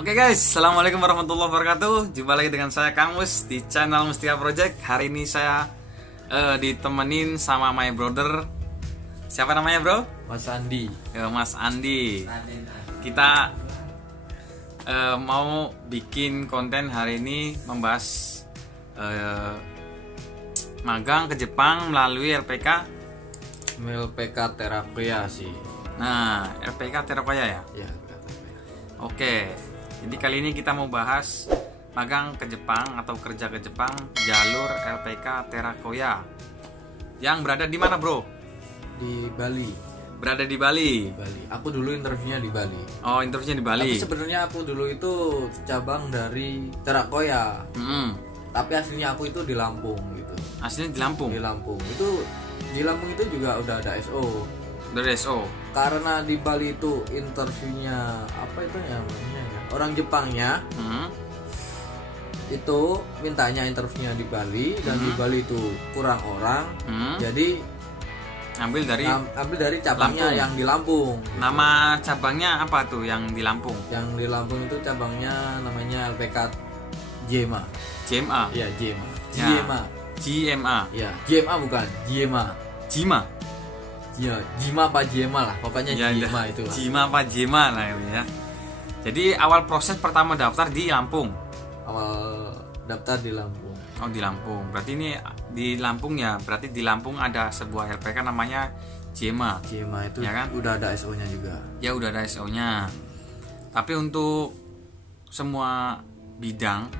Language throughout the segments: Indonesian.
Oke guys, assalamualaikum warahmatullahi wabarakatuh. Jumpa lagi dengan saya Kang Mus di channel Mustika Project. Hari ini saya ditemenin sama my brother. Siapa namanya bro? Mas Andi. Mas Andi. Kita mau bikin konten hari ini membahas magang ke Jepang melalui LPK. LPK Terakoya sih. Nah, LPK Terakoya ya? Ya. Oke. Jadi kali ini kita mau bahas magang ke Jepang atau kerja ke Jepang jalur LPK Terakoya. Yang berada di mana, Bro? Di Bali. Berada di Bali. Bali. Aku dulu interviewnya di Bali. Oh, interviewnya di Bali. Tapi sebenarnya aku dulu itu cabang dari Terakoya. Tapi aslinya aku itu di Lampung gitu. Aslinya di Lampung. Di Lampung. Di Lampung itu juga udah ada SO. Dari SO. Karena di Bali itu interviewnya apa itu namanya ya? Orang Jepangnya. Itu mintanya interviewnya di Bali dan di Bali itu kurang orang. Jadi ambil dari cabangnya Lampung. yang di Lampung. Nama cabangnya apa tuh yang di Lampung? Yang di Lampung itu cabangnya namanya LPK JMA. JMA. Iya, JMA. Ya. JMA. JMA. Iya, JMA bukan, JMA. Jima. Iya, Jima apa JMA lah, pokoknya Ya, JMA itu lah. Jima apa Jima lah itu ya. Jadi awal proses pertama daftar di Lampung. Awal daftar di Lampung. Oh, di Lampung. Berarti ini di Lampung ya. Berarti di Lampung ada sebuah LPK namanya JMA. JMA itu Ya kan? udah ada SO-nya juga. Ya udah ada SO-nya. Tapi untuk semua bidang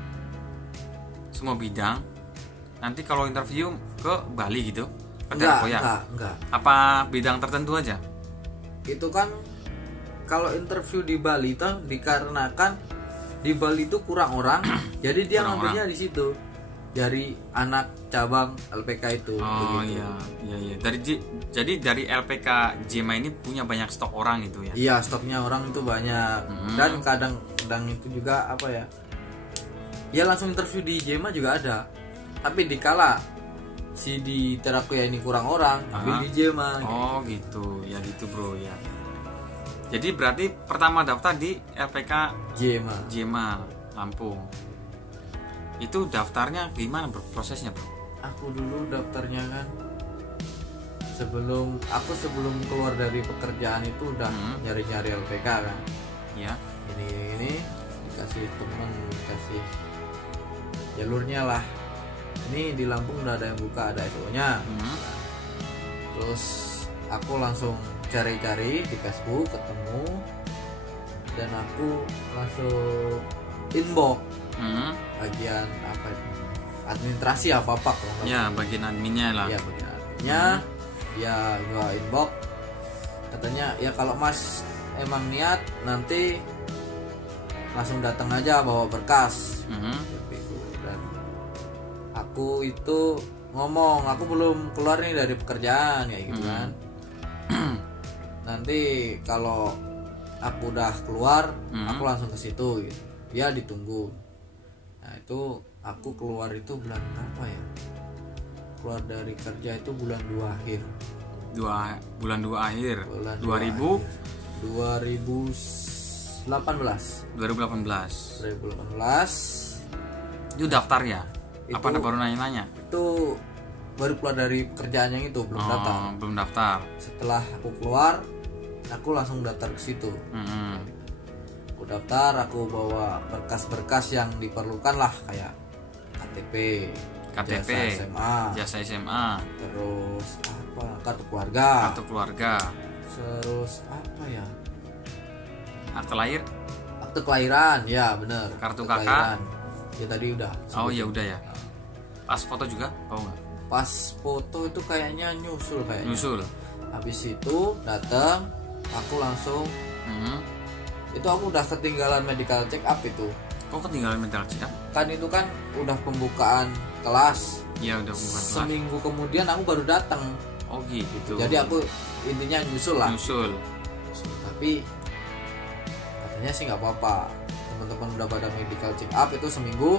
nanti kalau interview ke Bali gitu, ke Terakoya. Enggak. Apa bidang tertentu aja? Itu kan kalau interview di Bali itu dikarenakan di Bali itu kurang orang, jadi dia Kurang ngambilnya di situ dari anak cabang LPK itu. Oh begitu. iya. Jadi dari LPK JMA ini punya banyak stok orang gitu ya? Iya, stoknya orang itu banyak. Dan kadang itu juga apa ya? Ya langsung interview di JMA juga ada. Tapi dikala si di Terakoya ini kurang orang, ambil di JMA. Oh gitu, ya gitu bro ya. Jadi berarti pertama daftar di LPK JMA Lampung. Itu daftarnya gimana bro, prosesnya bro? Aku dulu daftarnya kan sebelum keluar dari pekerjaan itu udah nyari-nyari LPK kan. Ya. Ini dikasih teman, dikasih jalurnya lah. Ini di Lampung udah ada yang buka, ada SO-nya. Terus aku langsung cari-cari di Facebook, ketemu, dan aku langsung inbox bagian apa itu, administrasi apa kalau nggak Ya bagian adminnya lah. ya bagian adminnya. Ya gua inbox, katanya ya kalau mas emang niat nanti langsung datang aja bawa berkas. Seperti itu. Dan aku itu ngomong, aku belum keluar nih dari pekerjaan kayak gitu kan. Nanti kalau aku udah keluar, aku langsung ke situ gitu. Ya ditunggu. Nah, itu aku keluar itu bulan apa ya? Keluar dari kerja itu bulan 2 akhir. Bulan 2 akhir. 2018. 2018. Itu daftar ya? Apa Itu- baru nanya-nanya? Itu baru keluar dari pekerjaan yang itu, belum datang. Belum daftar. Setelah aku keluar, aku langsung daftar ke situ. Aku daftar, aku bawa berkas-berkas yang diperlukan lah, kayak KTP, jasa SMA, terus apa, kartu keluarga, terus apa ya, akte lahir, akte kelahiran, ya bener, Kartu akte kakak. kelahiran. Ya tadi udah. oh ya udah ya. Pas foto juga, tahu nggak? Pas foto itu kayaknya nyusul kayaknya. Nyusul. Habis itu datang, aku langsung itu aku udah ketinggalan medical check up itu. Kok ketinggalan mental check up? Kan itu kan udah pembukaan kelas. Iya udah bukan kelas. Seminggu kemudian aku baru datang. Oh gitu. Jadi aku intinya nyusul lah. Nyusul. Tapi katanya sih nggak apa-apa. Teman-teman udah pada medical check up itu seminggu.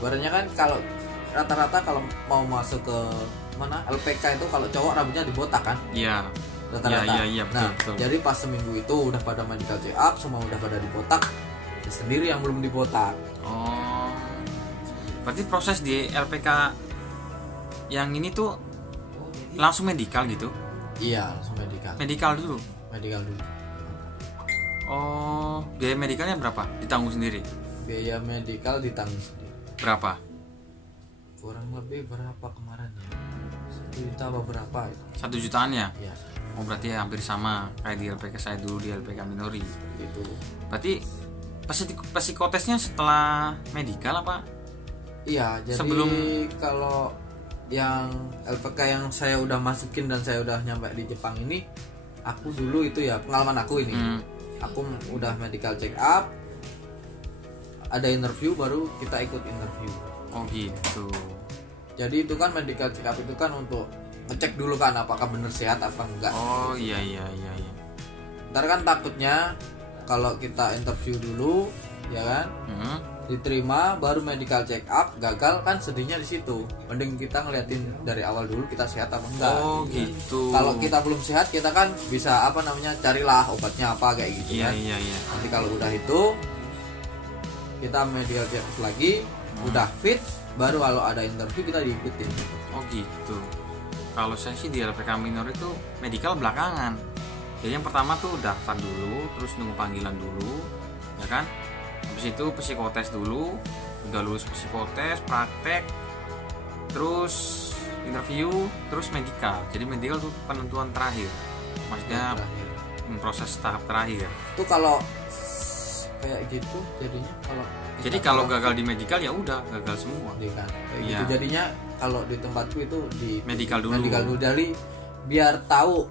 Ibaratnya kan kalau rata-rata kalau mau masuk ke mana LPK itu kalau cowok rambutnya dibotak kan. Iya. Rata-rata. Iya, betul, Nah, betul. jadi pas seminggu itu udah pada medical check up, semua udah pada dibotak. sendiri yang belum dibotak. Oh, berarti proses di LPK yang ini tuh langsung medikal gitu? Iya, langsung medikal. Medikal dulu. Oh, biaya medikalnya berapa? Ditanggung sendiri? Biaya medikal ditanggung sendiri. Berapa? Kurang lebih berapa kemarin ya? 1 juta apa berapa itu? 1 jutaan ya? Iya. Oh, berarti hampir sama kayak di LPK saya dulu di LPK Minori. Gitu. Berarti psikotesnya setelah medikal apa? Iya, jadi kalau yang LPK yang saya udah masukin dan saya udah nyampe di Jepang ini, aku dulu itu ya pengalaman aku ini. Aku udah medical check up, ada interview, baru kita ikut interview. Oh gitu. Jadi itu kan medical check up itu kan untuk ngecek dulu kan apakah bener sehat apa enggak. Oh iya. Ntar kan takutnya kalau kita interview dulu ya kan, diterima baru medical check up gagal, kan sedihnya di situ. Mending kita ngeliatin dari awal dulu kita sehat apa enggak. Oh gitu. Kalau kita belum sehat kita kan bisa carilah obatnya apa kayak gitu. Iya. Nanti kalau udah itu kita medical check up lagi, udah fit, baru kalau ada interview kita diikutin. Oh gitu. Kalau saya sih di LPK Minor itu medikal belakangan. Jadi yang pertama tuh daftar dulu, terus nunggu panggilan dulu, ya kan? Habis itu psikotes dulu, udah lulus psikotes, praktek, terus interview, terus medikal. Jadi medikal tuh penentuan terakhir, maksudnya proses tahap terakhir. Itu kalau kayak gitu jadinya kalau gagal di medikal ya udah gagal semua. Kan? Gitu jadinya kalau di tempatku itu di medikal dulu. Jadi biar tahu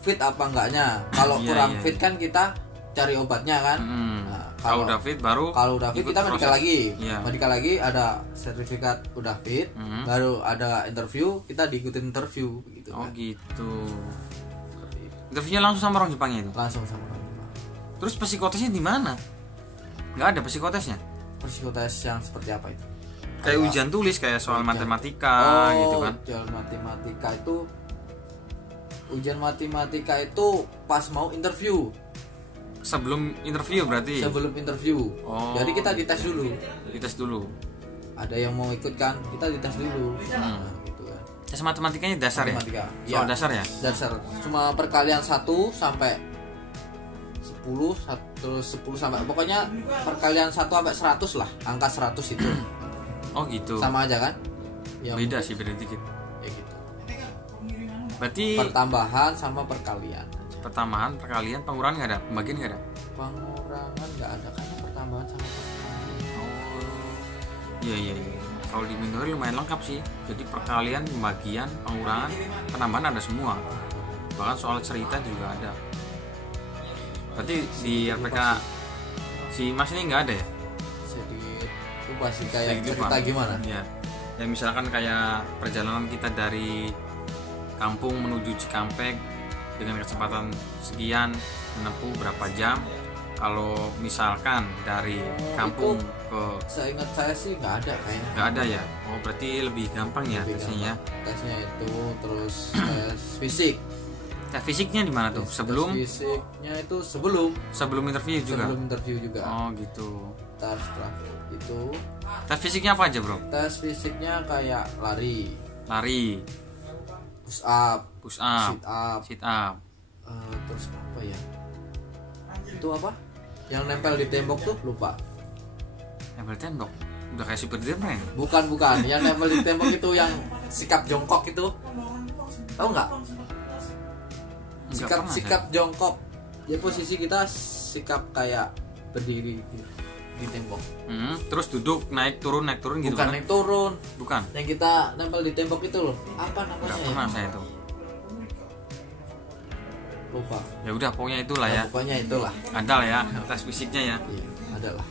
fit apa enggaknya. Kalau kurang fit kan kita cari obatnya kan. Nah, kalau udah fit kita medikal lagi. Yeah. Medikal lagi ada sertifikat udah fit, baru ada interview, kita diikutin interview gitu. Oh kan? Gitu. Interviewnya langsung sama orang Jepangnya itu? Langsung sama orang Jepang. Terus psikotesnya di mana? Nggak ada psikotesnya? Psikotes yang seperti apa itu? Kayak ujian tulis, kayak soal matematika gitu kan? Ujian matematika itu pas mau interview. Sebelum interview berarti? Sebelum interview. Oh, jadi kita dites dulu. Dites dulu. Ada yang mau ikut kan? Kita dites dulu. Nah, gitu kan. Tes matematikanya dasar matematika. Ya? Soal dasar ya? Dasar. Cuma perkalian 1 sampai 10, terus 10 sampai pokoknya perkalian 1 sampai 100 lah. Angka 100 itu. Oh gitu. Sama aja kan? Ya, beda sih, beda dikit. Ya gitu. Berarti pertambahan sama perkalian. Pertambahan, perkalian, pengurangan nggak ada? Pembagian nggak ada? Pengurangan nggak ada, karena pertambahan sama perkalian. Oh, iya. Kalau di Minori lumayan lengkap sih. Jadi perkalian, pembagian, pengurangan, penambahan ada semua. Bahkan soal cerita juga ada. Berarti di RPK si Mas ini nggak ada ya? Sedikit lupa sih, kayak cerita gimana? Ya. Ya misalkan kayak perjalanan kita dari kampung menuju Cikampek dengan kecepatan sekian, menempuh berapa jam. Kalau misalkan dari kampung ke, seingat saya sih nggak ada kayaknya. Nggak ada ya? Oh berarti lebih gampang ya tesnya ya? Tesnya itu terus tes fisik. Tes fisiknya di mana tuh? Sebelum? Tes fisiknya itu sebelum interview juga. Sebelum interview juga. Oh gitu. Tes itu. Tes fisiknya apa aja bro? Tes fisiknya kayak lari, push up, sit up. Terus apa ya? Itu apa? Yang nempel di tembok tuh lupa. Nempel di tembok? Udah kayak Superman? Bukan. Yang nempel di tembok itu yang sikap jongkok itu. Tahu nggak? Sikap jongkok. Jadi posisi kita sikap kayak berdiri di tembok. Terus duduk, naik turun gitu. Bukan naik turun. Bukan. Yang kita nempel di tembok itu loh. Apa namanya? Nggak pernah saya itu. Lupa. Ya udah pokoknya itulah ya. Pokoknya itulah. Ada lah ya tes fisiknya ya. Iya, ada lah.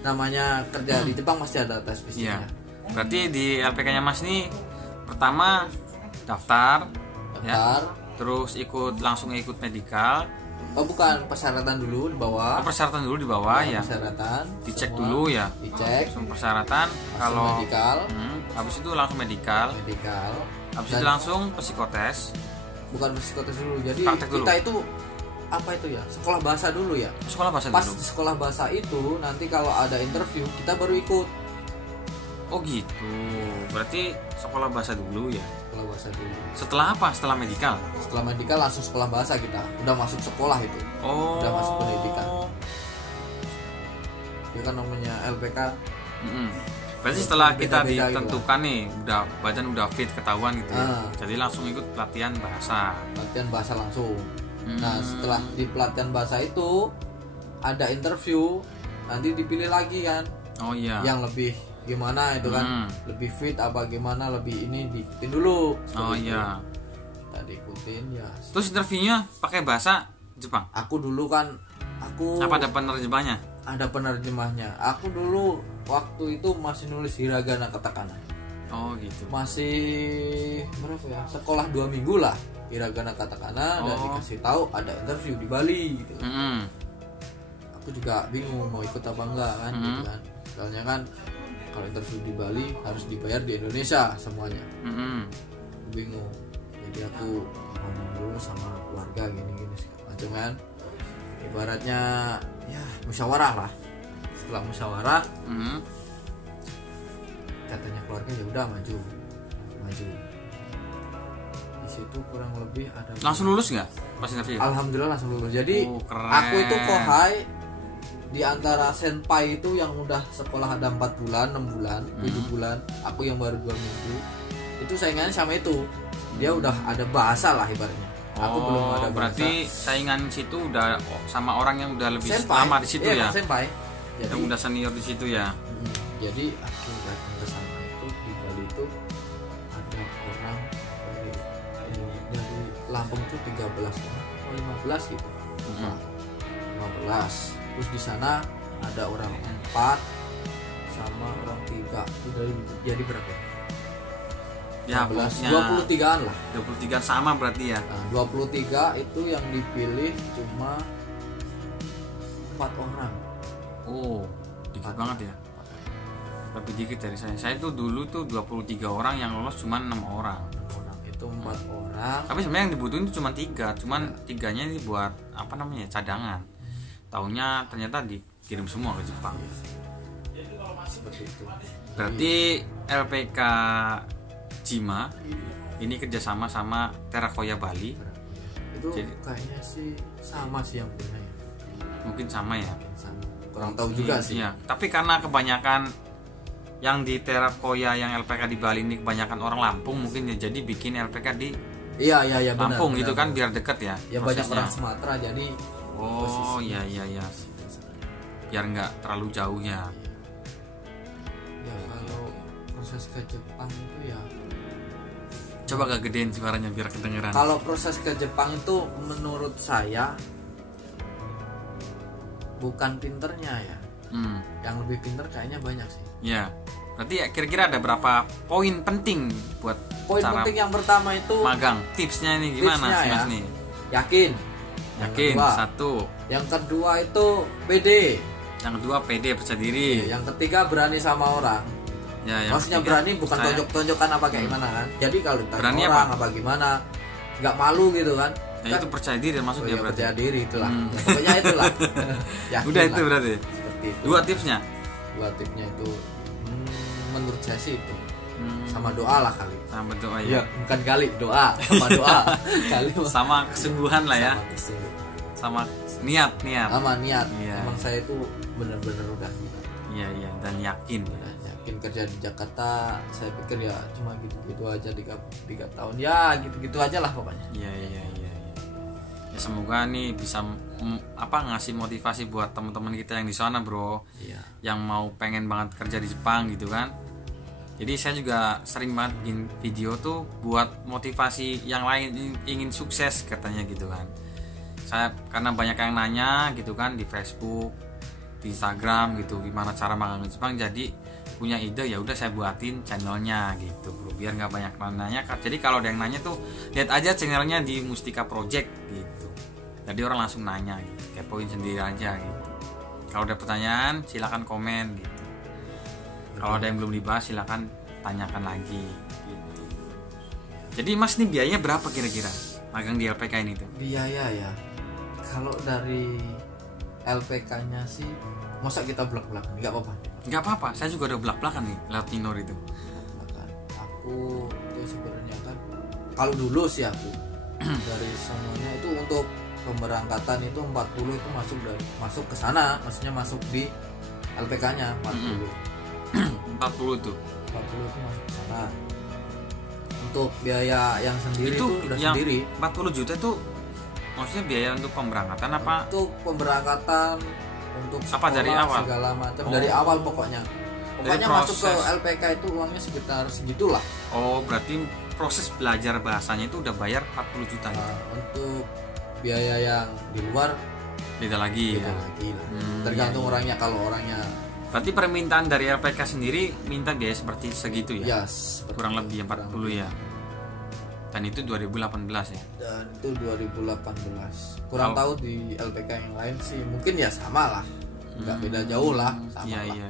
Namanya kerja di Jepang pasti ada tes fisiknya. Iya. Berarti di LPK-nya Mas ini pertama daftar. Ya. Terus langsung ikut medikal. Oh bukan, persyaratan dulu di bawah. Persyaratan dulu di bawah ya. Persyaratan. Dicek dulu ya. Dicek. Semua persyaratan. Kalau medikal. Habis itu langsung medikal. Habis itu langsung psikotes. Bukan psikotes dulu. Jadi praktek kita dulu. itu apa itu ya, sekolah bahasa dulu ya. Sekolah bahasa pas dulu. sekolah bahasa itu nanti kalau ada interview kita baru ikut. Oh gitu, berarti sekolah bahasa dulu ya. Sekolah bahasa dulu. Setelah apa? Setelah medical? Setelah medical langsung sekolah bahasa kita, udah masuk sekolah itu. Oh. Udah masuk pendidikan. Itu kan namanya LPK. Berarti setelah kita Beda-beda ditentukan nih, udah badan udah fit ketahuan gitu ya. Jadi langsung ikut pelatihan bahasa. Latihan bahasa langsung. Nah setelah di pelatihan bahasa itu ada interview, nanti dipilih lagi kan. Oh iya. Yang lebih gimana itu kan, lebih fit apa gimana, lebih ini diikutin dulu. Oh iya. Tadi ikutin ya. Terus interviewnya pakai bahasa Jepang? Aku dulu kan, apa ada penerjemahnya? Ada penerjemahnya. Aku dulu waktu itu masih nulis hiragana katakana. Oh gitu. Masih berapa ya? Sekolah 2 minggu lah hiragana katakana dan dikasih tahu ada interview di Bali gitu. Aku juga bingung mau ikut apa enggak kan gitu kan. Soalnya kan kalau interview di Bali harus dibayar di Indonesia semuanya. Aku bingung. Jadi aku ngomong dulu sama keluarga gini-gini macam kan. Ibaratnya ya musyawarah lah. Setelah musyawarah katanya keluarga ya udah maju. Di situ kurang lebih ada. Langsung lulus nggak pas interview? Alhamdulillah langsung lulus. Jadi keren. aku itu kohai di antara senpai itu yang udah sekolah ada 4 bulan, 6 bulan, 7 bulan. Aku yang baru 2 minggu. Itu saingannya sama itu. Dia udah ada bahasa lah ibaratnya. Aku belum ada bahasa. Berarti saingan situ udah sama orang yang udah lebih senpai. lama di situ ya. Senpai. Jadi yang udah senior di situ ya. Jadi aku datang ke sana itu di Bali itu ada orang dari Lampung itu 13 orang, 15 gitu. 15. Terus di sana ada orang 4 sama orang 3. Itu jadi berapa? Ya, 23-an lah. 23 sama berarti ya. Nah, 23 itu yang dipilih cuma 4 orang. Oh, dikit banget ya. Lebih dikit dari saya. Saya tuh dulu tuh 23 orang, yang lolos cuma 6 orang. Itu 4 orang. Tapi sebenarnya yang dibutuhin itu cuma 3. Cuman 3-nya ini buat apa namanya? Cadangan. Taunya ternyata dikirim semua ke Jepang. Seperti itu. Berarti LPK Jima ini kerjasama sama Terakoya Bali. Itu kayaknya sih sama sih yang punya ya. Mungkin sama ya. Kurang tahu juga sih. Iya. Tapi karena kebanyakan yang di Terakoya, yang LPK di Bali ini kebanyakan orang Lampung mungkin ya, jadi bikin LPK di Iya benar. Lampung gitu kan biar deket ya. Ya banyak orang Sumatera jadi. Oh iya. Biar nggak terlalu jauh ya. Ya kalau proses ke Jepang itu ya. Coba gak gedein suaranya biar kedengeran. Kalau proses ke Jepang itu menurut saya bukan pinternya ya. Yang lebih pinter kayaknya banyak sih. Ya. Berarti ya kira-kira ada berapa poin penting buat poin cara penting yang pertama itu magang. Tipsnya ini gimana sih Mas nih? Yakin. Yakin, satu. Yang kedua itu pede. Yang kedua pede, percaya diri. Yang ketiga berani sama orang. Ya, maksudnya berani bukan tonjok-tonjokan apa kayak gimana kan. Jadi kalau ditanya orang apa gimana, nggak malu gitu kan. Ya kan, itu percaya diri maksudnya berarti. Percaya diri itulah. Ya, pokoknya itulah. Udah itu berarti. Seperti itu. Dua tipsnya itu menurut saya sih itu. Sama doa lah kali. Sama doa ya. Bukan kali, doa. Sama doa. Kali sama kesungguhan lah ya. Sama niat. Sama niat. Iya. Emang saya itu benar-benar udah. Iya dan yakin. Kerja di Jakarta saya pikir ya cuma gitu-gitu aja 3 tahun ya gitu-gitu aja lah pokoknya. Iya. Ya semoga nih bisa ngasih motivasi buat teman-teman kita yang di sana bro. Iya. Yang mau pengen banget kerja di Jepang gitu kan. Jadi saya juga sering banget bikin video tuh buat motivasi yang lain ingin sukses katanya gitu kan. Saya karena banyak yang nanya gitu kan di Facebook, di Instagram gitu gimana cara magang di Jepang, jadi punya ide ya udah saya buatin channelnya gitu bro, biar nggak banyak nanya. Jadi kalau ada yang nanya tuh lihat aja channelnya di Mustika Project gitu, jadi orang langsung nanya gitu, kepoin sendiri aja gitu. Kalau ada pertanyaan silakan komen gitu, kalau ada yang belum dibahas silakan tanyakan lagi gitu. Jadi mas nih biayanya berapa kira-kira magang di LPK ini tuh? Biaya ya Kalau dari LPK-nya sih, masa kita belak-belakan? Nggak apa-apa. Nggak apa-apa, saya juga udah belak-belakan nih lewat minor itu. Aku itu sebenarnya kan, kalau dulu sih aku dari semuanya itu untuk pemberangkatan itu 40 itu masuk ke sana, maksudnya masuk di LPK-nya 40. 40 tuh. 40 itu masuk ke sana. Untuk biaya yang sendiri itu udah yang sendiri. 40 juta itu maksudnya biaya untuk pemberangkatan apa? Untuk pemberangkatan, untuk sekolah, apa dari awal? Segala macam dari awal pokoknya. Pokoknya masuk ke LPK itu uangnya sekitar segitulah. Oh, berarti proses belajar bahasanya itu udah bayar 40 juta. Nah, untuk biaya yang di luar beda lagi ya. Lagi lah. Tergantung orangnya. Kalau orangnya, berarti permintaan dari LPK sendiri minta biaya seperti segitu ya? Yes, kurang lebih 40 ya. Dan itu 2018 ya. Dan itu 2018. Kurang tahu di LPK yang lain sih, mungkin ya sama lah. Enggak beda jauh lah, sama lah. Iya.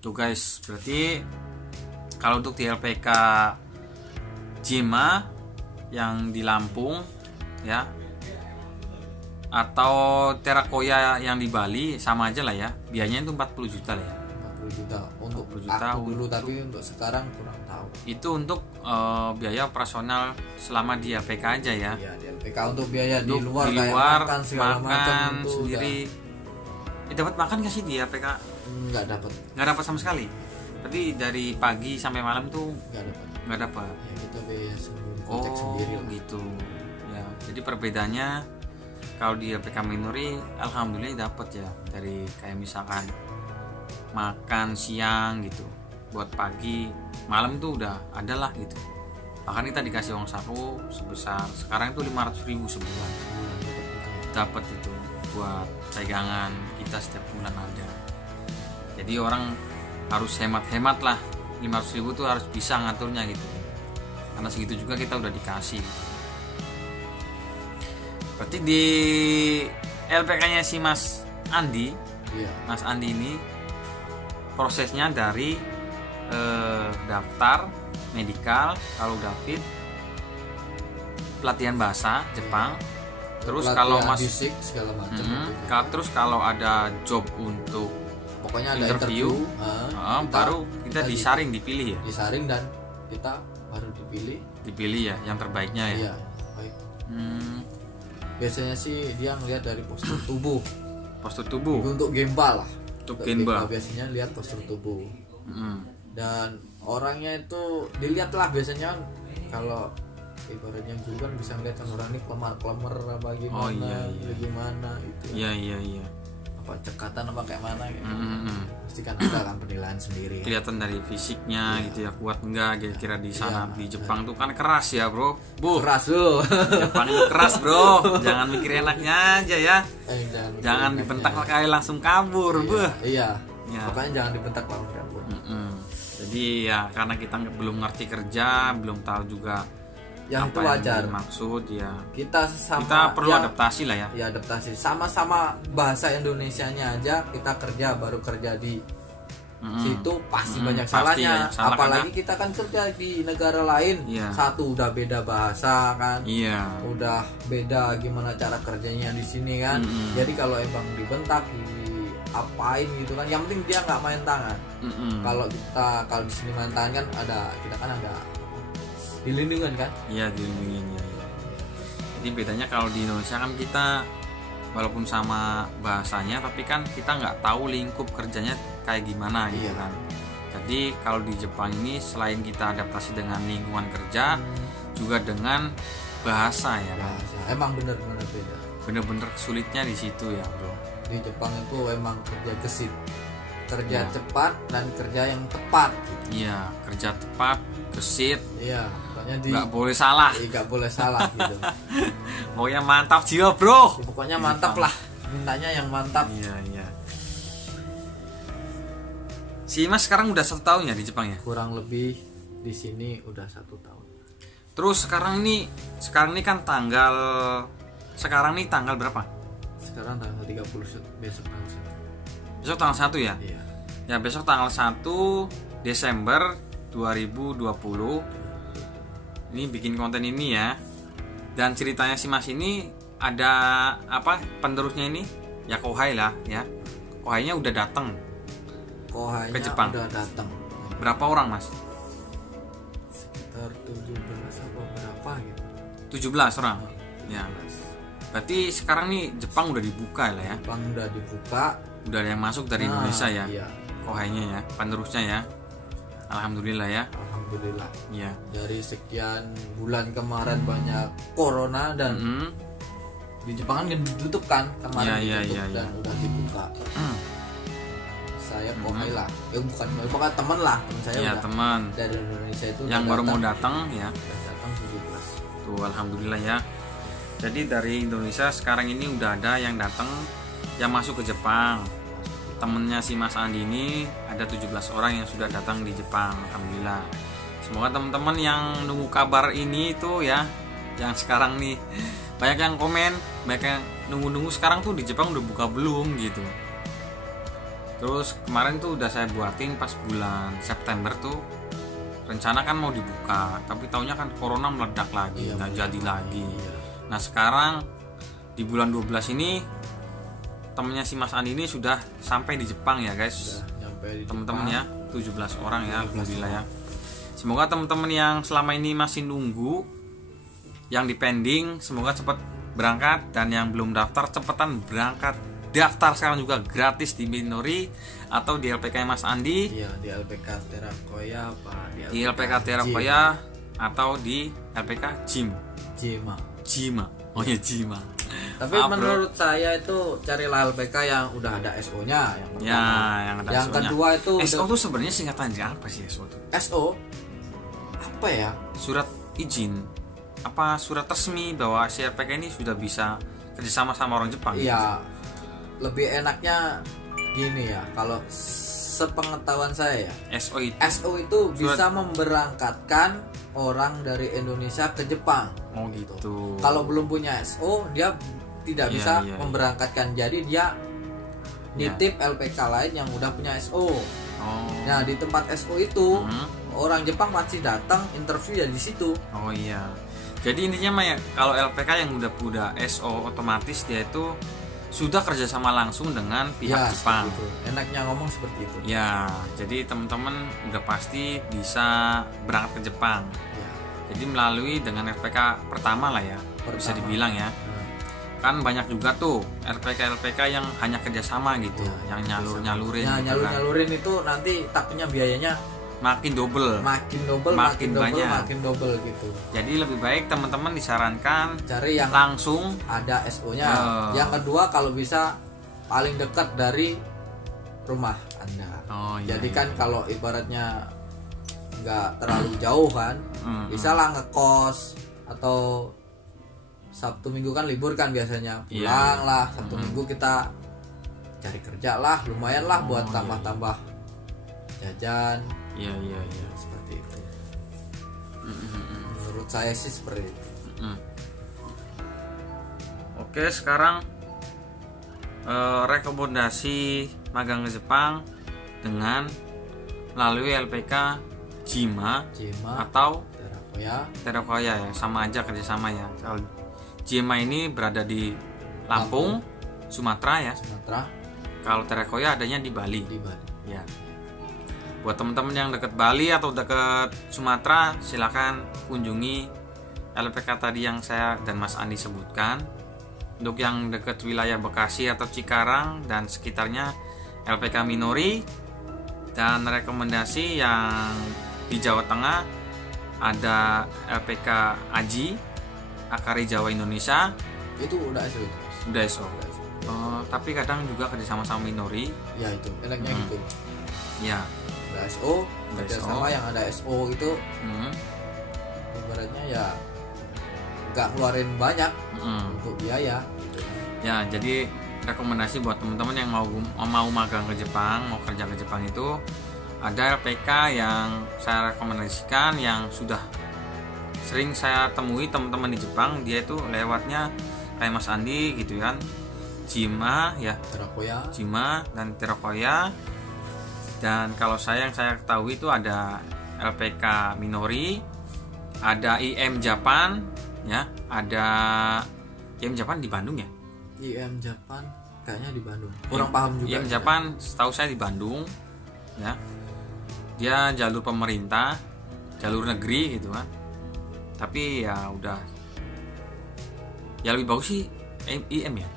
Tuh guys, berarti kalau untuk di LPK JEMA yang di Lampung ya, atau Terakoya yang di Bali sama aja lah ya, biayanya itu 40 juta lah ya. 40 juta untuk 40 juta aku dulu, tapi untuk sekarang kurang tahu. Itu untuk biaya operasional selama di LPK aja ya. Iya, di LPK. Untuk biaya Untuk di luar kayak makan segala macam itu sendiri. Dapat makan nggak sih di LPK? Nggak dapat Sama sekali. Berarti dari pagi sampai malam tuh nggak dapat. Ya, kita biaya sendiri, kocek sendiri lah. Gitu ya. Jadi perbedaannya kalau di LPK Minori alhamdulillah dapat ya, dari kayak misalkan makan siang gitu, buat pagi malam tuh udah ada lah gitu. Bahkan kita dikasih uang saku sebesar sekarang itu 500.000 sebulan dapat itu buat pegangan kita setiap bulan ada. Jadi orang harus hemat-hemat lah, 500.000 tuh harus bisa ngaturnya gitu, karena segitu juga kita udah dikasih gitu. Berarti di LPK-nya si Mas Andi, Mas Andi ini prosesnya dari daftar medikal, kalau David pelatihan bahasa Jepang, terus kalau Mas fisik segala macam terus kalau ada job untuk pokoknya ada interview baru kita disaring, dipilih ya, disaring dan kita baru dipilih ya yang terbaiknya ya. Iya, baik. Biasanya sih dia ngelihat dari postur tubuh. Untuk gemba lah. Untuk gemba biasanya lihat postur tubuh. Dan orangnya itu dilihat lah biasanya, kalau ibaratnya guru kan bisa ngeliat kan orang ini kelemar apa gimana, gimana itu. Iya. Apa cekatan apa kayak mana gitu. Pasti kan ada kan penilaian sendiri. Kelihatan dari fisiknya gitu ya, kuat enggak kira-kira di sana. Di Jepang tuh kan keras ya, Bro. Keras tuh. Jepang itu keras, Bro. Jangan mikir enaknya aja ya. Jangan dibentak kali langsung kabur, Iya. Pokoknya jangan dibentak langsung kabur. Jadi ya karena kita belum ngerti kerja, belum tahu juga yang apa itu wajar. Yang maksud ya. Kita perlu adaptasi lah ya. Ya adaptasi. Sama-sama bahasa Indonesianya aja kita kerja, baru kerja di situ pasti banyak salahnya. Salah, apalagi kita kan kerja di negara lain. Satu udah beda bahasa kan. Udah beda gimana cara kerjanya di sini kan. Jadi kalau emang dibentak, apain gitu kan, yang penting dia nggak main tangan. Kalau di sini main tangan kan kita kan ada dilindungi kan. Iya, dilindungi ya. Jadi bedanya kalau di Indonesia kan kita walaupun sama bahasanya tapi kan kita nggak tahu lingkup kerjanya kayak gimana gitu kan. Jadi kalau di Jepang ini selain kita adaptasi dengan lingkungan kerja, juga dengan bahasa ya kan. Emang bener-bener beda. Bener-bener sulitnya di situ ya, Bro. Di Jepang itu emang kerja gesit, kerja cepat dan kerja yang tepat gitu. Iya, kerja tepat, gesit. Iya, pokoknya nggak boleh salah. Nggak boleh salah gitu. Pokoknya mantap jiwa, Bro. Pokoknya mantap lah, mintanya yang mantap. Iya. Si Mas sekarang udah 1 tahun ya di Jepang ya? Kurang lebih di sini udah 1 tahun. Terus sekarang ini kan sekarang nih tanggal berapa? Sekarang tanggal 30, besok tanggal 1. Besok tanggal 1 ya? Iya. Ya besok tanggal 1 Desember 2020. Ini bikin konten ini ya. Dan ceritanya si Mas ini ada apa penerusnya ini ya Kohai lah ya. Kohainya udah datang Kohainya ke Jepang. udah datang. Berapa orang mas? Sekitar 17 apa berapa gitu. 17 orang. Ya. Berarti sekarang nih Jepang udah dibuka lah ya. Jepang udah dibuka. Udah ada yang masuk dari Indonesia ya. Iya. Kohainya ya, penerusnya ya. Alhamdulillah ya. Alhamdulillah. Iya. Dari sekian bulan kemarin banyak corona dan di Jepang kan ditutup kan kemarin ditutup dan udah dibuka. Saya Kohai lah. Bukan teman lah, teman saya ya, udah teman dari Indonesia itu yang baru mau datang ya. Datang 17. Tuh alhamdulillah ya. Jadi dari Indonesia sekarang ini udah ada yang datang yang masuk ke Jepang. Temennya si Mas Andi ini ada 17 orang yang sudah datang di Jepang. Alhamdulillah. Semoga teman-teman yang nunggu kabar ini tuh ya, yang sekarang nih banyak yang komen, banyak yang nunggu-nunggu sekarang tuh di Jepang udah buka belum gitu. Terus kemarin tuh udah saya buatin pas bulan September tuh, rencana kan mau dibuka, tapi taunya kan corona meledak lagi, nggak jadi lagi. Nah sekarang di bulan 12 ini temennya si Mas Andi ini sudah sampai di Jepang ya guys. Teman-teman ya, 17 orang ya, alhamdulillah ya. Semoga teman-teman yang selama ini masih nunggu, yang di pending, semoga cepat berangkat, dan yang belum daftar cepetan berangkat. Daftar sekarang juga gratis di Minori atau di LPK Mas Andi. Iya, di LPK Terakoya apa di LPK Terakoya atau di LPK Jima. Oh ya Jima. Tapi menurut saya itu carilah LPK yang udah ada SO-nya yang pertama. Ya, yang ada yang SO-nya. Kedua itu SO itu sebenarnya singkatan dari apa sih SO itu? SO apa ya? Surat izin. Apa surat resmi bahwa si LPK ini sudah bisa kerjasama sama orang Jepang? Iya. Lebih enaknya gini ya, kalau sepengetahuan saya ya. SO itu bisa memberangkatkan orang dari Indonesia ke Jepang. Oh gitu. Kalau belum punya SO dia tidak bisa memberangkatkan. Jadi dia nitip LPK lain yang udah punya SO. Nah di tempat SO itu orang Jepang pasti datang interview ya di situ. Oh iya. Jadi intinya mah ya, kalau LPK yang udah SO otomatis dia itu sudah kerjasama langsung dengan pihak Jepang. Enaknya ngomong seperti itu. Ya, jadi teman-teman udah pasti bisa berangkat ke Jepang. Ya. Jadi melalui dengan LPK pertama lah ya, bisa dibilang ya. Kan banyak juga tuh LPK yang hanya kerjasama gitu, yang nyalurin. Nah, gitu nyalurin itu nanti takutnya biayanya makin double, makin double gitu. Jadi lebih baik teman-teman disarankan cari yang langsung ada SO-nya. Yang kedua kalau bisa paling dekat dari rumah Anda. Jadi kan kalau ibaratnya nggak terlalu jauh kan, bisa lah ngekos atau Sabtu Minggu kan libur kan biasanya, pulang lah Sabtu Minggu kita cari kerja lah, lumayan lah buat tambah-tambah jajan. Iya. Seperti itu. Menurut saya sih seperti itu. Oke, sekarang rekomendasi magang ke Jepang dengan melalui LPK Jima atau Terakoya ya, sama aja kerjasama ya. Kalau Jima ini berada di Lampung, Sumatera ya. Kalau Terakoya adanya di Bali. Ya. Buat teman-teman yang dekat Bali atau dekat Sumatera, silakan kunjungi LPK tadi yang saya dan Mas Andi sebutkan. Untuk yang dekat wilayah Bekasi atau Cikarang dan sekitarnya, LPK Minori. Dan rekomendasi yang di Jawa Tengah ada LPK Aji, Akari Jawa Indonesia. Itu udah SO itu. Udah SO. Tapi kadang juga kerjasama sama Minori. Ya itu enaknya gitu. Ya. Ada SO, kerjasama yang ada SO itu ibaratnya ya nggak keluarin banyak untuk biaya. Ya, jadi rekomendasi buat teman-teman yang mau magang ke Jepang, mau kerja ke Jepang itu ada LPK yang saya rekomendasikan yang sudah sering saya temui teman-teman di Jepang. Dia itu lewatnya kayak Mas Andi gitu kan, Jima ya, Jima dan Terakoya. Dan kalau yang saya ketahui itu ada LPK Minori, ada IM Japan ya, ada IM Japan di Bandung ya? IM Japan kayaknya di Bandung. Kurang paham juga. IM Japan setahu saya di Bandung ya. Dia jalur pemerintah, jalur negeri gitu kan. Tapi ya udah. Ya lebih bagus sih IM ya.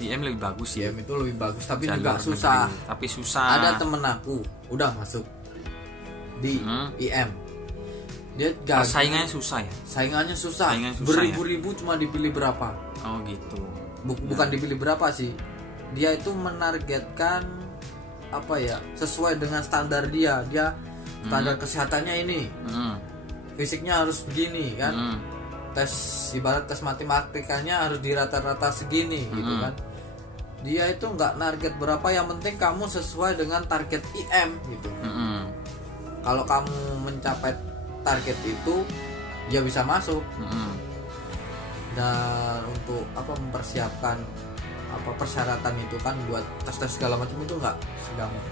IM lebih bagus sih. IM itu lebih bagus tapi jalur juga susah. Negeri. Tapi susah. Ada temen aku udah masuk di IM. Dia saingannya susah ya. Saingannya susah beribu-ribu ya? Cuma dipilih berapa. Oh gitu. Bukan dipilih berapa sih. Dia itu menargetkan apa ya? Sesuai dengan standar dia. Dia standar kesehatannya ini. Fisiknya harus begini kan. Ibarat tes matematikanya harus di rata-rata segini gitu kan. Dia itu nggak target berapa, yang penting kamu sesuai dengan target IM gitu. Kalau kamu mencapai target itu dia bisa masuk. Dan untuk mempersiapkan persyaratan itu kan buat tes segala macam itu nggak segampang.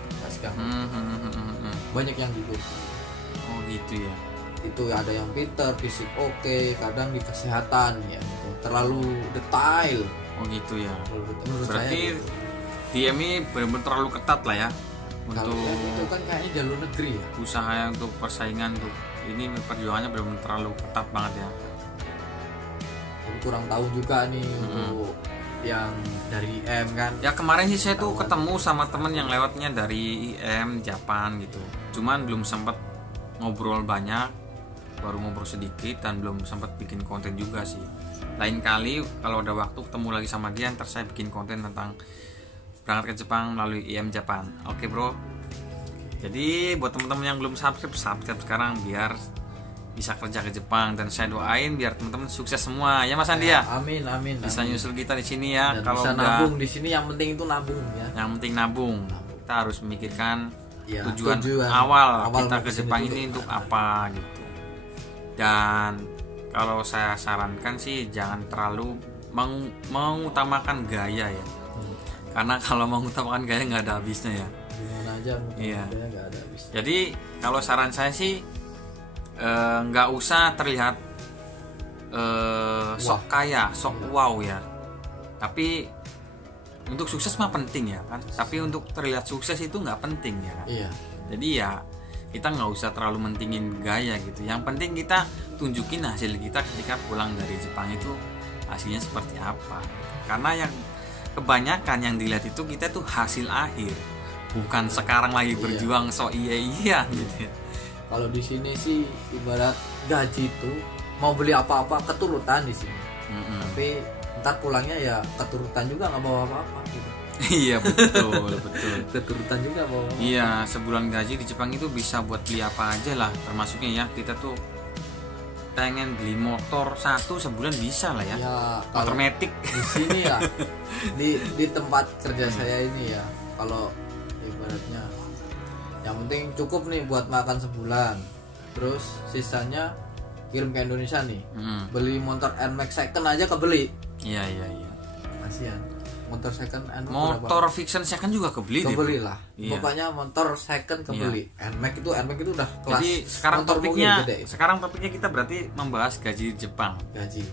Banyak yang gitu. Oh gitu ya. Itu ada yang pinter, fisik oke, kadang di kesehatan ya gitu. Terlalu detail. Oh gitu ya. Menurut berarti saya gitu. dia ini benar-benar terlalu ketat lah ya. Untuk itu kan kayaknya jalur negeri ya. Usaha untuk persaingan tuh ini perjuangannya benar-benar terlalu ketat banget ya. Kurang tahu juga nih untuk yang dari IM kan. Ya kemarin sih saya tuh ketemu sama temen yang lewatnya dari IM Japan gitu. Cuman belum sempat ngobrol banyak, baru ngobrol sedikit dan belum sempat bikin konten juga sih. Lain kali kalau ada waktu ketemu lagi sama dia, ntar saya bikin konten tentang berangkat ke Jepang melalui IM Japan. Oke bro. Jadi buat teman-teman yang belum subscribe sekarang biar bisa kerja ke Jepang, dan saya doain biar teman-teman sukses semua ya Mas Andi ya. Amin. Bisa nyusul kita di sini ya. Dan kalau bisa nabung di sini, yang penting itu nabung ya. Yang penting nabung. Kita harus memikirkan tujuan awal kita ke Jepang ini untuk apa gitu. Dan kalau saya sarankan sih jangan terlalu mengutamakan gaya ya. Karena kalau mengutamakan gaya nggak ada habisnya ya. Gimana aja gaya nggak ada habisnya. Jadi kalau saran saya sih nggak usah terlihat sok kaya, sok wow ya. Tapi untuk sukses mah penting ya kan. Tapi untuk terlihat sukses itu nggak penting ya kan. Iya. Jadi ya kita nggak usah terlalu mentingin gaya gitu. Yang penting kita tunjukin hasil kita ketika pulang dari Jepang itu hasilnya seperti apa. Karena yang kebanyakan yang dilihat itu kita tuh hasil akhir, bukan sekarang lagi berjuang sok iya gitu ya. Kalau di sini sih ibarat gaji itu mau beli apa-apa keturutan di sini. Tapi ntar pulangnya ya keturutan juga nggak bawa apa-apa gitu. Iya betul. Keturutan juga bawa. Iya, sebulan gaji di Jepang itu bisa buat beli apa aja lah, termasuknya ya kita tuh pengen beli motor satu sebulan bisa lah ya. Motor metik di sini ya. di tempat kerja saya ini ya, kalau ibaratnya yang penting cukup nih buat makan sebulan, terus sisanya kirim ke Indonesia nih. Beli motor NMAX second aja kebeli. Iya. Kasihan. Motor second motor fiction second juga kebeli lah. Iya. Pokoknya motor second kebeli. Iya. NMAX itu udah kelas. Jadi sekarang topiknya kita berarti membahas gaji Jepang. Gaji.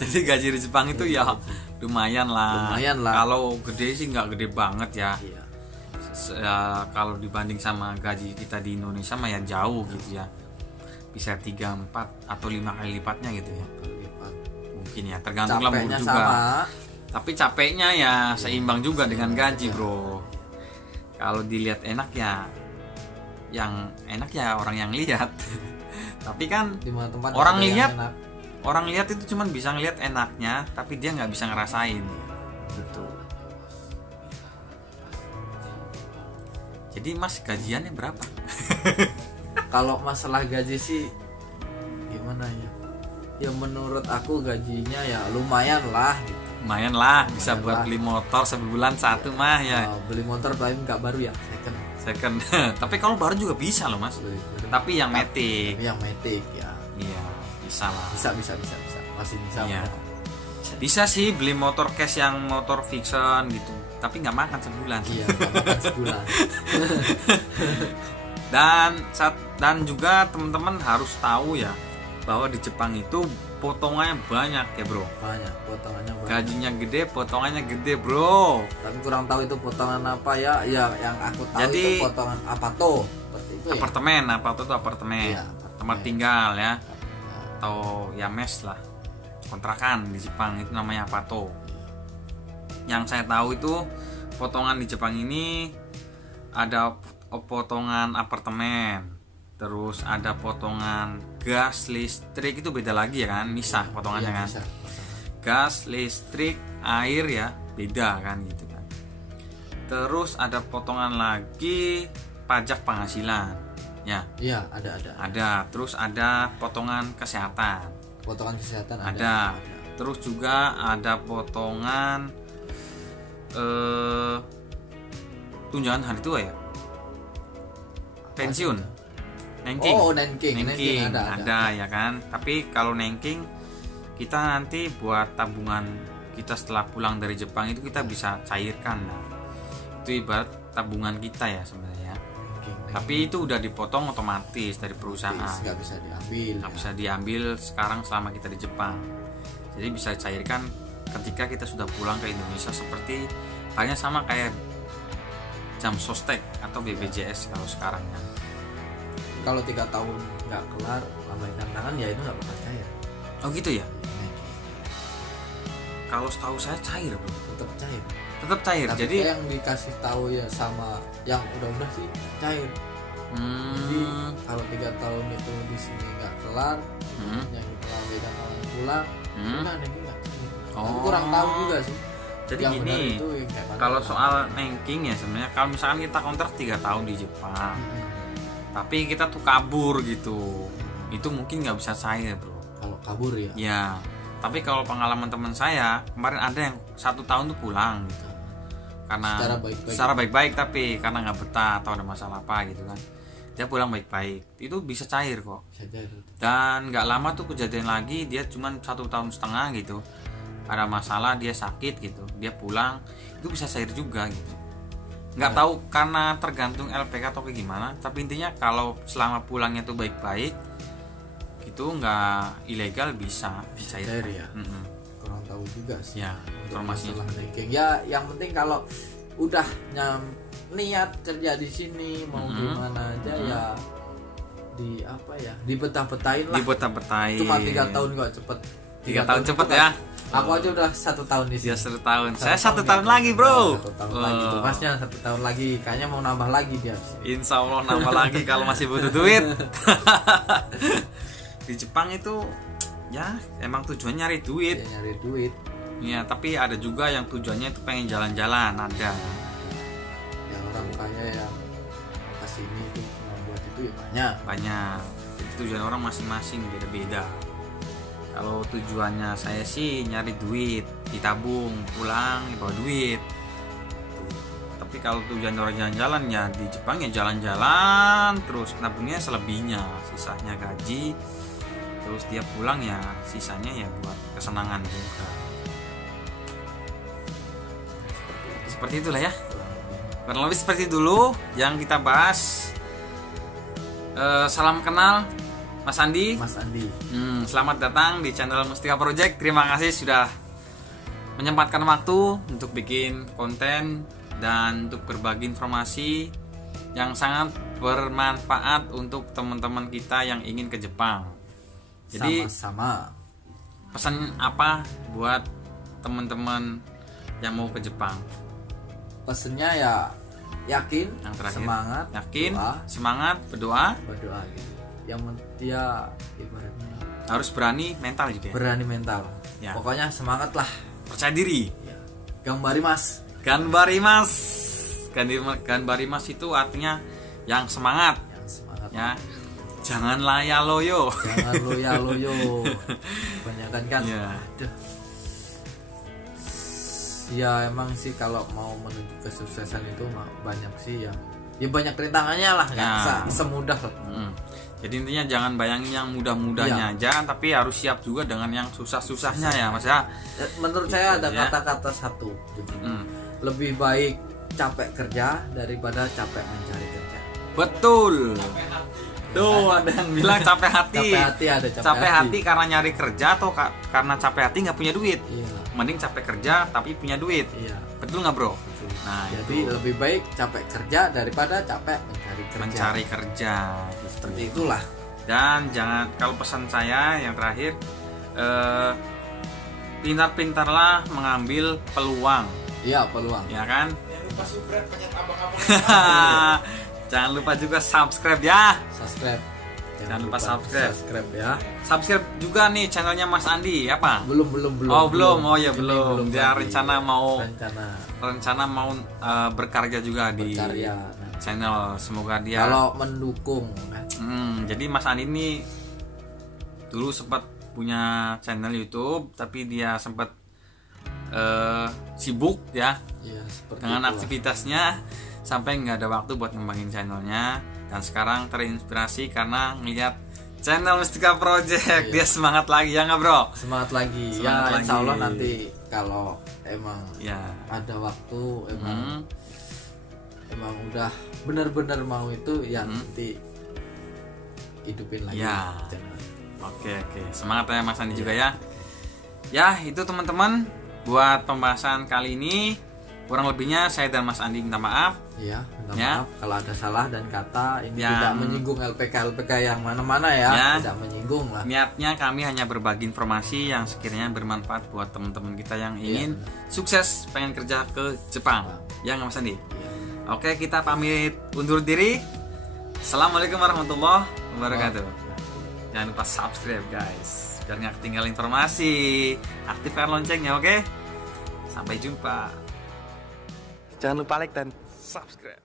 Jadi gaji di Jepang itu ya lumayan lah. Kalau gede sih nggak gede banget ya. Iya. Kalau dibanding sama gaji kita di Indonesia mah ya jauh gitu ya. Bisa 3, 4 atau 5 kali lipatnya gitu ya. Mungkin ya, tergantung lembur juga. Sama. Tapi capeknya ya seimbang juga dengan gaji bro. Kalau dilihat enak ya, yang enak ya orang yang lihat. Tapi kan orang lihat itu cuma bisa ngelihat enaknya, tapi dia nggak bisa ngerasain gitu. Jadi Mas gajiannya berapa? Kalau masalah gaji sih gimana ya? Ya menurut aku gajinya ya lumayan lah gitu. Lumayan lah, bisa buat beli motor sebulan satu mah ya. Beli motor paling nggak baru ya, second. Tapi kalau baru juga bisa loh Mas. Tapi yang matic. Yang matic ya. Iya, bisa lah. Bisa. Masih bisa. Iya. Bisa sih beli motor cash yang motor fiction gitu. Tapi nggak makan sebulan. Iya, nggak makan sebulan. Dan juga teman-teman harus tahu ya bahwa di Jepang itu potongannya banyak ya bro. Banyak, potongannya banyak. Gajinya gede, potongannya gede bro. Tapi kurang tahu itu potongan apa ya. Ya yang aku tahu jadi, itu potongan apa tuh? Seperti itu apartemen, ya? Apa tuh apartemen? Iya, tempat tinggal ya. Atau ya mes lah. Kontrakan di Jepang itu namanya apato. Yang saya tahu itu potongan di Jepang ini ada potongan apartemen, terus ada potongan gas, listrik, itu beda lagi ya kan, misah potongannya kan. Bisa. Gas, listrik, air ya beda kan gitu kan. Terus ada potongan lagi pajak penghasilan ya. Iya, ada. Ada, terus ada potongan kesehatan. Potongan kesehatan ada. Terus juga ada potongan tunjangan hari tua ya. Pensiun. Nengking. Oh, Nengking ada ya kan. Tapi kalau Nengking kita nanti buat tabungan kita setelah pulang dari Jepang itu kita bisa cairkan. Nah, itu ibarat tabungan kita ya sebenarnya. Tapi itu udah dipotong otomatis dari perusahaan. Nggak bisa diambil. Nggak bisa diambil sekarang selama kita di Jepang. Jadi bisa cairkan ketika kita sudah pulang ke Indonesia, seperti halnya sama kayak jam sostek atau BPJS kalau sekarang ya. Kalau 3 tahun nggak kelar lambaikan tangan ya itu nggak bakal cair. Oh gitu ya. Kalau setahu saya cair bro. Tetap cair. Tapi jadi yang dikasih tahu ya sama yang udah sih cair. Jadi kalau 3 tahun itu di sini nggak kelar, yang lambaikan tangan pulang, udah Nengking nggak cair. Tapi kurang tahu juga sih. Jadi yang gini, kalau soal Nengking ya sebenarnya kalau misalkan kita kontrak 3 tahun di Jepang, tapi kita tuh kabur gitu, itu mungkin nggak bisa cair bro. Kalau kabur ya. Ya, tapi kalau pengalaman teman saya kemarin ada yang 1 tahun tuh pulang gitu, karena secara baik-baik tapi karena nggak betah atau ada masalah apa gitu kan, dia pulang baik-baik, itu bisa cair kok. Dan nggak lama tuh kejadian lagi, dia cuman 1,5 tahun gitu. Ada masalah, dia sakit gitu, dia pulang, itu bisa cair juga gitu. Nggak tahu karena tergantung LPK atau kayak gimana, tapi intinya kalau selama pulangnya tuh baik-baik itu nggak ilegal, bisa cair ya. Kurang tahu juga sih ya informasinya. Ya yang penting kalau udah niat kerja di sini mau gimana aja ya di apa ya, dibetah-betahin lah. Cuma 3 tahun kok cepet. 3 tahun cepet ya. Aku aja udah 1 tahun di sini. Ya 1 tahun. Saya 1 tahun lagi bro. 1 tahun lagi. Masnya 1 tahun lagi. Kayaknya mau nambah lagi dia. Insya Allah nambah lagi kalau masih butuh duit. Di Jepang itu ya emang tujuannya nyari duit. Ya, nyari duit. Ya tapi ada juga yang tujuannya itu pengen jalan-jalan, ada. Yang orang kaya yang kesini itu membuat itu ya banyak. Jadi tujuan orang masing-masing beda-beda. Kalau tujuannya saya sih nyari duit, ditabung, pulang bawa duit. Tapi kalau tujuan orang jalan-jalan ya di Jepang ya jalan-jalan terus, nabungnya selebihnya, sisanya gaji. Terus dia pulang ya sisanya ya buat kesenangan juga. Seperti itulah ya. Kurang lebih seperti dulu yang kita bahas. Salam kenal Mas Andi. Selamat datang di channel Mustika Project. Terima kasih sudah menyempatkan waktu untuk bikin konten dan untuk berbagi informasi yang sangat bermanfaat untuk teman-teman kita yang ingin ke Jepang. Jadi sama-sama. Pesan apa buat teman-teman yang mau ke Jepang? Pesannya ya yakin, yang terakhir, semangat, yakin, doa. Semangat, berdoa gitu. Yang ya ibaratnya harus berani mental juga. Berani mental. Ya. Pokoknya semangat lah. Percaya diri. Ya. Ganbarimasu. Ganbarimasu itu artinya yang semangat. Ya. Jangan loyo. Jangan loyo. Kebanyakan kan. Ya. Ya emang sih kalau mau menuju kesuksesan itu banyak sih ya. Ya banyak rintangannya lah, nggak bisa semudah. Jadi intinya jangan bayangin yang mudah-mudahnya aja, tapi harus siap juga dengan yang susah-susahnya ya Mas ya. Menurut saya ada kata-kata satu, lebih baik capek kerja daripada capek mencari kerja. Betul. Tuh ada yang bilang capek hati. Capek hati, ada capek hati karena nyari kerja atau karena capek hati nggak punya duit. Iya. Mending capek kerja tapi punya duit. Iya. Betul nggak bro? Betul. Nah jadi itu. lebih baik capek kerja daripada capek mencari kerja. Gitu. Seperti itulah. Dan jangan, kalau pesan saya yang terakhir, pintar-pintarlah mengambil peluang. Iya, peluang. Ya kan? Jangan lupa subscribe banyak abang-abang. Jangan lupa juga subscribe ya. Subscribe. Jangan lupa subscribe. Subscribe ya. Subscribe juga nih channelnya Mas Andi apa? Belum. Oh belum. Oh ya Ini belum. Dia lagi. rencana mau rencana berkarya juga di channel. Semoga dia. Kalau mendukung. Jadi Mas Andi ini dulu sempat punya channel YouTube, tapi dia sempat sibuk ya. Iya, seperti dengan itulah. aktivitasnya sampai nggak ada waktu buat ngembangin channelnya, dan sekarang terinspirasi karena ngeliat channel Mustika Project. Dia semangat lagi ya nggak bro? Semangat lagi. Semangat lagi. Insya Allah nanti kalau emang Ya. ada waktu, emang udah benar-benar mau itu ya nanti hidupin lagi Ya. channel. Oke, semangat ya Mas Andi juga ya. Ya itu teman-teman, buat pembahasan kali ini kurang lebihnya saya dan Mas Andi minta maaf. Iya, minta Ya. maaf kalau ada salah dan kata ini Yang- tidak menyinggung LPK yang mana-mana ya, tidak menyinggung lah. Niatnya kami hanya berbagi informasi yang sekiranya bermanfaat buat teman-teman kita yang ingin sukses pengen kerja ke Jepang. Ya nggak Mas Andi? Iya. Oke, kita pamit undur diri. Assalamualaikum warahmatullahi wabarakatuh. Jangan lupa subscribe guys, biar nggak ketinggalan informasi. Aktifkan loncengnya, oke? Sampai jumpa. Jangan lupa like dan subscribe.